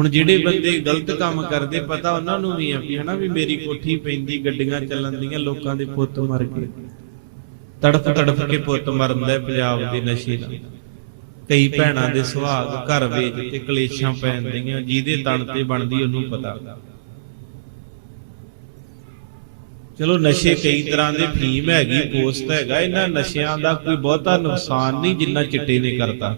ਹੁਣ ਜਿਹੜੇ ਬੰਦੇ ਗਲਤ ਕੰਮ ਕਰਦੇ ਪਤਾ ਉਹਨਾਂ ਨੂੰ ਵੀ ਆ ਵੀ ਹਨਾ ਵੀ ਮੇਰੀ ਕੋਠੀ ਪੈਂਦੀ ਗੱਡੀਆਂ ਚੱਲਣ ਦੀਆਂ ਲੋਕਾਂ ਦੇ ਪੁੱਤ ਮਰ ਗਏ ਤੜਫ ਤੜਫ ਕੇ ਪੁੱਤ ਮਰਦਾ ਪੰਜਾਬ ਦੇ ਨਸ਼ੇ ਨਾਲ। ਕਈ ਭੈਣਾਂ ਦੇ ਸੁਹਾਗ ਘਰ ਵੇਚ ਤੇ ਕਲੇਸ਼ਾਂ ਪੈਂਦੀਆਂ ਜਿਹਦੇ ਤਣ ਤੇ ਬਣਦੀ ਉਹਨੂੰ ਪਤਾ। ਚਲੋ ਨਸ਼ੇ ਕਈ ਤਰ੍ਹਾਂ ਦੇ ਫੀਮ ਹੈਗੀ ਪੋਸਟ ਹੈਗਾ ਇਹਨਾਂ ਨਸ਼ਿਆਂ ਦਾ ਕੋਈ ਬਹੁਤਾ ਨੁਕਸਾਨ ਨਹੀਂ ਜਿੰਨਾ ਚਿੱਟੇ ਨੇ ਕਰਤਾ।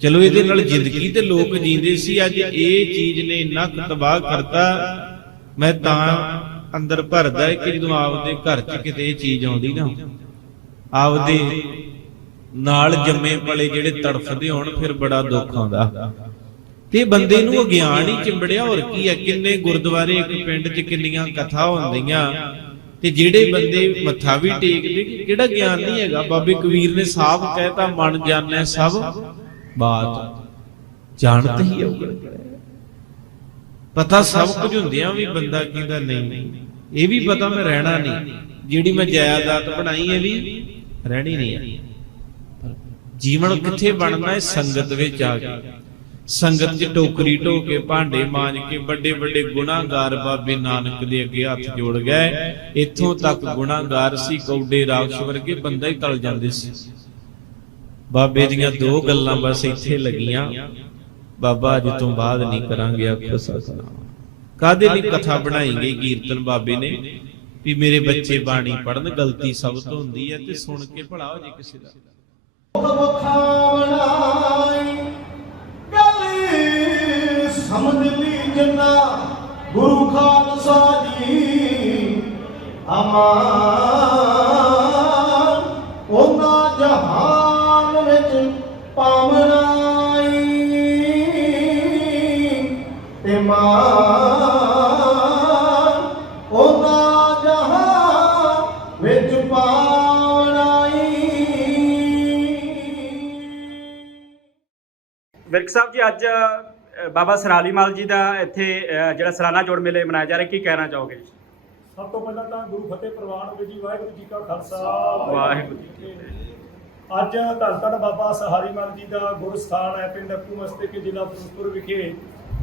ਚਲੋ ਇਹਦੇ ਨਾਲ ਜ਼ਿੰਦਗੀ ਤੇ ਲੋਕ ਜੀਂਦੇ ਸੀ, ਅੱਜ ਇਹ ਚੀਜ਼ ਨੇ ਇੰਨਾ ਤਬਾਹ ਕਰਤਾ, ਮੈਂ ਤਾਂ ਅੰਦਰ ਭਰਦਾ ਹੈ ਕਿ ਜਦੋਂ ਆਪਦੇ ਘਰ 'ਚ ਕਿਤੇ ਇਹ ਚੀਜ਼ ਆਉਂਦੀ ਨਾ ਆਪਦੇ ਨਾਲ ਜੰਮੇ ਪਲੇ ਜਿਹੜੇ ਤੜਫਦੇ ਹੋਣ, ਫਿਰ ਬੜਾ ਦੁੱਖ ਆਉਂਦਾ। ਤੇ ਬੰਦੇ ਨੂੰ ਗਿਆਨ ਹੀ ਚਿੰਬੜਿਆ, ਹੋਰ ਕੀ ਹੈ? ਕਿੰਨੇ ਗੁਰਦੁਆਰੇ ਇੱਕ ਪਿੰਡ 'ਚ ਕਿੰਨੀਆਂ ਕਥਾ ਹੁੰਦੀਆਂ, ਤੇ ਜਿਹੜੇ ਬੰਦੇ ਮੱਥਾ ਵੀ ਟੇਕਦੇ ਕਿਹੜਾ ਗਿਆਨ ਨਹੀਂ ਹੈਗਾ? ਬਾਬੇ ਕਬੀਰ ਨੇ ਸਾਫ਼ ਕਹਿਤਾ, ਮਨ ਜਾਣੈ ਸਭ। ਬਾਤ ਜਾਣਤ ਹੀ ਅਵਗਣ ਪਤਾ ਸਭ ਕੁਝ ਹੁੰਦਿਆਂ ਵੀ ਬੰਦਾ ਕਹਿੰਦਾ ਨਹੀਂ। ਇਹ ਵੀ ਪਤਾ ਮੈਂ ਰਹਿਣਾ ਨਹੀਂ। ਜਿਹੜੀ ਮੈਂ ਜਾਇਦਾਦ ਬਣਾਈ ਹੈ ਵੀ, ਰਹਿਣੀ ਨਹੀਂ ਹੈ। ਜੀਵਨ ਕਿੱਥੇ ਬਣਦਾ ਹੈ? ਸੰਗਤ ਵਿੱਚ ਆ ਕੇ। ਸੰਗਤ 'ਚ ਟੋਕਰੀ ਢੋ ਕੇ, ਭਾਂਡੇ ਮਾਂਜ ਕੇ, ਵੱਡੇ ਵੱਡੇ ਗੁਨਾਹਗਾਰ ਬਾਬੇ ਨਾਨਕ ਦੇ ਅੱਗੇ ਹੱਥ ਜੋੜ ਗਏ। ਇੱਥੋਂ ਤੱਕ ਗੁਨਾਹਗਾਰ ਸੀ, ਕੌਡੇ ਰਾਖਸ਼ ਵਰਗੇ ਬੰਦਾ ਹੀ ਤਲ ਜਾਂਦੇ ਸੀ। ਬਾਬੇ ਦੀਆਂ ਦੋ ਗੱਲਾਂ ਬਸ ਇੱਥੇ ਲੱਗੀਆਂ। ਬਾਬਾ ਅੱਜ ਤੋਂ ਬਾਅਦ ਨਹੀਂ ਕਰਾਂਗੇ ਆਖੋ ਸਤਨਾਮ ਕਾਦੇ ਲਈ ਕਥਾ ਬਣਾਈ ਗਈ ਕੀਰਤਨ ਬਾਬੇ ਨੇ? ਵੀ ਮੇਰੇ ਬੱਚੇ ਬਾਣੀ ਪੜਨ ਗਲਤੀ ਸਭ ਤੋਂ ਹੁੰਦੀ ਹੈ ਤੇ ਸੁਣ ਕੇ ਭਲਾ ਹੋ ਜੇ ਕਿਸੇ ਦਾ। ਬਖਾਵਣਾਈ ਗੱਲ ਸਮਝ ਲਈ ਜਨਾ। ਗੁਰੂ ਖਾਲਸਾ ਜੀ ਅਮਾਨ। ਪਾਵਣਾਈ ਤੇ ਮਾਨ ਉਹਨਾਂ ਜਹਾਨ ਵਿੱਚ ਪਾਵਣਾਈ ਵਿਰਕ ਸਾਹਿਬ ਜੀ ਅੱਜ ਬਾਬਾ ਸਰਾਲੀ ਮਾਲ ਜੀ ਦਾ ਇੱਥੇ ਜਿਹੜਾ ਸਾਲਾਨਾ ਜੋੜ ਮੇਲੇ ਮਨਾਇਆ ਜਾ ਰਿਹਾ ਕੀ ਕਹਿਣਾ ਚਾਹੋਗੇ? ਜੀ ਸਭ ਤੋਂ ਪਹਿਲਾਂ ਤਾਂ ਗੁਰੂ ਫਤਿਹ ਪ੍ਰਵਾਨ ਜੀ ਵਾਹਿਗੁਰੂ ਜੀ ਕਾ ਖਾਲਸਾ। ਵਾਹਿਗੁਰੂ ਜੀ ਕੀ ਫਤਿਹ। ਅੱਜ ਧੰਨ ਧੰਨ ਬਾਬਾ ਸਹਾਰੀ ਮਲ ਜੀ ਦਾ ਗੁਰਸਥਾਨ ਹੈ ਪਿੰਡ ਅੱਕੂ ਮਸਤੇ ਕੇ ਜ਼ਿਲ੍ਹਾ ਫਿਰੋਜ਼ਪੁਰ ਵਿਖੇ।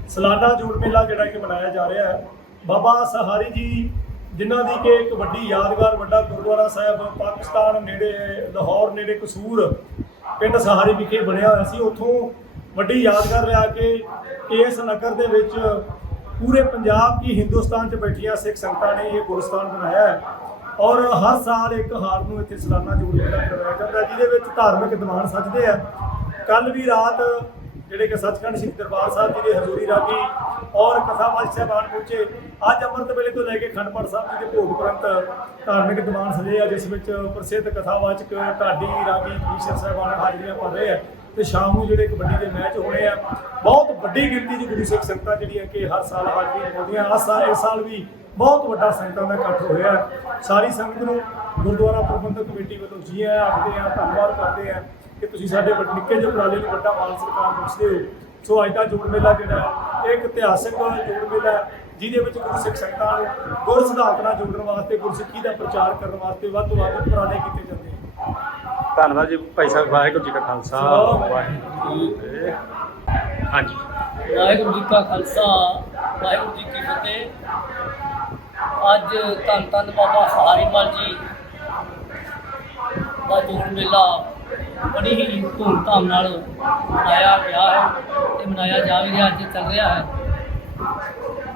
ਸਲਾਨਾ ਜੋੜ ਮੇਲਾ ਜਿਹੜਾ ਕਿ ਮਨਾਇਆ ਜਾ ਰਿਹਾ ਹੈ। ਬਾਬਾ ਸਹਾਰੀ ਜੀ, ਜਿਨ੍ਹਾਂ ਦੀ ਕਿ ਇੱਕ ਵੱਡੀ ਯਾਦਗਾਰ, ਵੱਡਾ ਗੁਰਦੁਆਰਾ ਸਾਹਿਬ ਪਾਕਿਸਤਾਨ ਨੇੜੇ, ਲਾਹੌਰ ਨੇੜੇ ਕਸੂਰ ਪਿੰਡ ਸਹਾਰੀ ਵਿਖੇ ਬਣਿਆ ਹੋਇਆ ਸੀ। ਉੱਥੋਂ ਵੱਡੀ ਯਾਦਗਾਰ ਲਿਆ ਕੇ ਇਸ ਨਗਰ ਦੇ ਵਿੱਚ ਪੂਰੇ ਪੰਜਾਬ ਕੀ ਹਿੰਦੁਸਤਾਨ 'ਚ ਬੈਠੀਆਂ ਸਿੱਖ ਸੰਗਤਾਂ ਨੇ ਇਹ ਗੁਰਸਥਾਨ ਬਣਾਇਆ ਹੈ। ਔਰ ਹਰ ਸਾਲ ਇੱਕ ਹਾਰ ਨੂੰ ਇੱਥੇ ਸਾਲਾਨਾ ਜੋੜ ਮੇਲਾ ਕਰਵਾਇਆ ਜਾਂਦਾ ਜਿਹਦੇ ਵਿੱਚ ਧਾਰਮਿਕ ਦੀਵਾਨ ਸੱਜਦੇ ਆ। ਕੱਲ ਵੀ ਰਾਤ ਜਿਹੜੇ ਕਿ ਸੱਚਖੰਡ ਸ੍ਰੀ ਦਰਬਾਰ ਸਾਹਿਬ ਜੀ ਦੇ ਹਜ਼ੂਰੀ ਰਾਗੀ ਔਰ ਕਥਾਵਾਚਕ ਸਾਹਿਬਾਨ ਪਹੁੰਚੇ, ਅੱਜ ਅੰਮ੍ਰਿਤ ਵੇਲੇ ਤੋਂ ਲੈ ਕੇ ਖੰਡ ਪਾਠ ਸਾਹਿਬ ਜੀ ਦੇ ਭੋਗ ਪ੍ਰੰਤ ਧਾਰਮਿਕ ਦੀਵਾਨ ਸਜੇ ਆ, ਜਿਸ ਵਿੱਚ ਪ੍ਰਸਿੱਧ ਕਥਾਵਾਚਕ ਢਾਡੀ ਰਾਗੀ ਈਸ਼ਰ ਸਾਹਿਬਾਨ ਹਾਜ਼ਰੀਆਂ ਭਰ ਰਹੇ ਆ ਤੇ ਸ਼ਾਮ ਨੂੰ ਜਿਹੜੇ ਕਬੱਡੀ ਦੇ ਮੈਚ ਹੋਣੇ ਆ, ਬਹੁਤ ਵੱਡੀ ਗਿਣਤੀ 'ਚ ਗੁਰੂ ਸਿੱਖ ਸੰਗਤਾਂ ਜਿਹੜੀਆਂ ਕਿ ਹਰ ਸਾਲ ਹਾਜ਼ਰੀ ਪਾਉਂਦੀਆਂ ਇਸ ਸਾਲ ਇਸ ਸਾਲ ਵੀ ਬਹੁਤ ਵੱਡਾ ਸੰਗਤਾਂ ਦਾ ਇਕੱਠ ਹੋਇਆ ਹੈ। ਸਾਰੀ ਸੰਗਤ ਨੂੰ ਗੁਰਦੁਆਰਾ ਪ੍ਰਬੰਧਕ ਕਮੇਟੀ ਵੱਲੋਂ ਜੀ ਆਇਆਂ ਆਖਦੇ ਆ ਧੰਨਵਾਦ ਕਰਦੇ ਆ ਕਿ ਤੁਸੀਂ ਸਾਡੇ ਵੱਡੇ ਨਿੱਕੇ ਜਿਹੇ ਉਪਰਾਲੇ ਨੂੰ ਵੱਡਾ ਮਾਨ ਸਤਿਕਾਰ ਬਖਸ਼ਦੇ ਹੋ ਸੋ ਅੱਜ ਦਾ ਜੋੜ ਮੇਲਾ ਜਿਹੜਾ ਹੈ, ਇਹ ਇੱਕ ਇਤਿਹਾਸਕ ਜੋੜ ਮੇਲਾ ਹੈ, ਜਿਹਦੇ ਵਿੱਚ ਗੁਰੂ ਸਿੱਖ ਸੰਗਤਾਂ ਨੂੰ ਗੁਰ ਸਿਧਾਂਤ ਨਾਲ ਜੋੜਨ ਵਾਸਤੇ ਗੁਰਸਿੱਖੀ ਦਾ ਪ੍ਰਚਾਰ ਕਰਨ ਵਾਸਤੇ ਵੱਧ ਤੋਂ ਵੱਧ ਉਪਰਾਲੇ ਕੀਤੇ ਜਾਂਦੇ ਧੰਨਵਾਦ ਜੀ ਭਾਈ ਸਾਹਿਬ ਵਾਹਿਗੁਰੂ ਜੀ ਕਾ ਖਾਲਸਾ ਵਾਹਿਗੁਰੂ ਜੀ ਕੀ ਫਤਿਹ। ਹਾਂਜੀ ਵਾਹਿਗੁਰੂ ਜੀ ਕਾ ਖਾਲਸਾ ਵਾਹਿਗੁਰੂ ਜੀ ਕੀ ਫਤਿਹ ਅੱਜ ਧੰਨ ਧੰਨ ਬਾਬਾ ਸਹਾਰੀ ਮਲ ਜੀ ਦਾ ਜੋੜ ਮੇਲਾ ਬੜੀ ਹੀ ਧੂਮਧਾਮ ਨਾਲ ਮਨਾਇਆ ਗਿਆ ਹੈ ਤੇ ਮਨਾਇਆ ਜਾ ਵੀ ਰਿਹਾ, ਅੱਜ ਚੱਲ ਰਿਹਾ ਹੈ।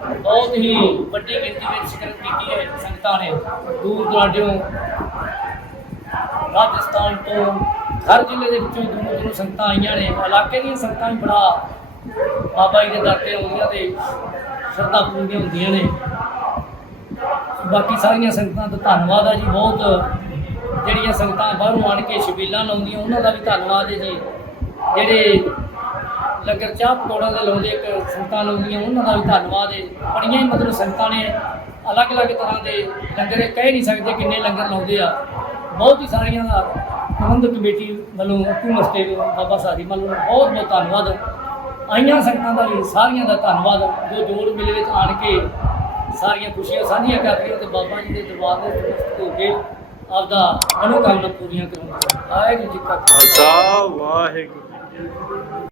ਬਹੁਤ ਹੀ ਵੱਡੀ ਗਿਣਤੀ ਵਿੱਚ ਸ਼ਿਰਕਤ ਕੀਤੀ ਹੈ ਸੰਗਤਾਂ ਨੇ। ਦੂਰ ਦੁਰਾਡਿਓਂ ਰਾਜਸਥਾਨ ਤੋਂ ਹਰ ਜ਼ਿਲ੍ਹੇ ਦੇ ਵਿੱਚੋਂ ਦੂਰੋਂ ਦੂਰੋਂ ਸੰਗਤਾਂ ਆਈਆਂ ਨੇ। ਇਲਾਕੇ ਦੀਆਂ ਸੰਗਤਾਂ ਵੀ ਬੜਾ ਬਾਬਾ ਜੀ ਦੇ ਦਰ ਤੇ ਆਉਂਦੀਆਂ ਤੇ ਸ਼ਰਧਾ ਪੂਰੀਆਂ ਹੁੰਦੀਆਂ ਨੇ। ਬਾਕੀ ਸਾਰੀਆਂ ਸੰਗਤਾਂ ਦਾ ਧੰਨਵਾਦ ਆ ਜੀ, ਬਹੁਤ ਜਿਹੜੀਆਂ ਸੰਗਤਾਂ ਬਾਹਰੋਂ ਆਣ ਕੇ ਸ਼ਬੀਲਾਂ ਲਾਉਂਦੀਆਂ, ਉਹਨਾਂ ਦਾ ਵੀ ਧੰਨਵਾਦ ਹੈ ਜੀ। ਜਿਹੜੇ ਲੰਗਰ ਚਾਹ ਪਕੌੜਾ ਦਾ ਲਾਉਂਦੇ, ਇੱਕ ਸੰਗਤਾਂ ਲਾਉਂਦੀਆਂ, ਉਹਨਾਂ ਦਾ ਵੀ ਧੰਨਵਾਦ ਹੈ। ਬੜੀਆਂ ਹੀ ਮਤਲਬ ਸੰਗਤਾਂ ਨੇ ਅਲੱਗ-ਅਲੱਗ ਤਰ੍ਹਾਂ ਦੇ ਲੰਗਰ ਕਹਿ ਨਹੀਂ ਸਕਦੇ ਕਿੰਨੇ ਲੰਗਰ ਲਾਉਂਦੇ ਆ। ਬਹੁਤ ਹੀ ਸਾਰੀਆਂ ਦਾ ਪ੍ਰਬੰਧਕ ਕਮੇਟੀ ਵੱਲੋਂ, ਹਕੂਮਤ ਤੇ ਬਾਬਾ ਸਾਰੀ ਵੱਲੋਂ ਬਹੁਤ ਬਹੁਤ ਧੰਨਵਾਦ। ਆਈਆਂ ਸੰਗਤਾਂ ਦਾ ਵੀ ਸਾਰੀਆਂ ਦਾ ਧੰਨਵਾਦ, ਜੋ ਜੋੜ ਮੇਲੇ ਵਿੱਚ ਆਣ ਕੇ ਸਾਰੀਆਂ ਖੁਸ਼ੀਆਂ ਸਾਂਝੀਆਂ ਕਰਦੀਆਂ ਤੇ ਬਾਬਾ ਜੀ ਦੇ ਦਰਬਾਰ ਦੇ ਵਿੱਚ ਹੋ ਕੇ ਆਪਦਾ ਮਨੋਕਾਮਨਾ ਪੂਰੀਆਂ ਕਰਾਉਂਦੇ ਵਾਹਿਗੁਰੂ ਜੀ ਕਾ ਖਾਲਸਾ। ਵਾਹਿਗੁਰੂ।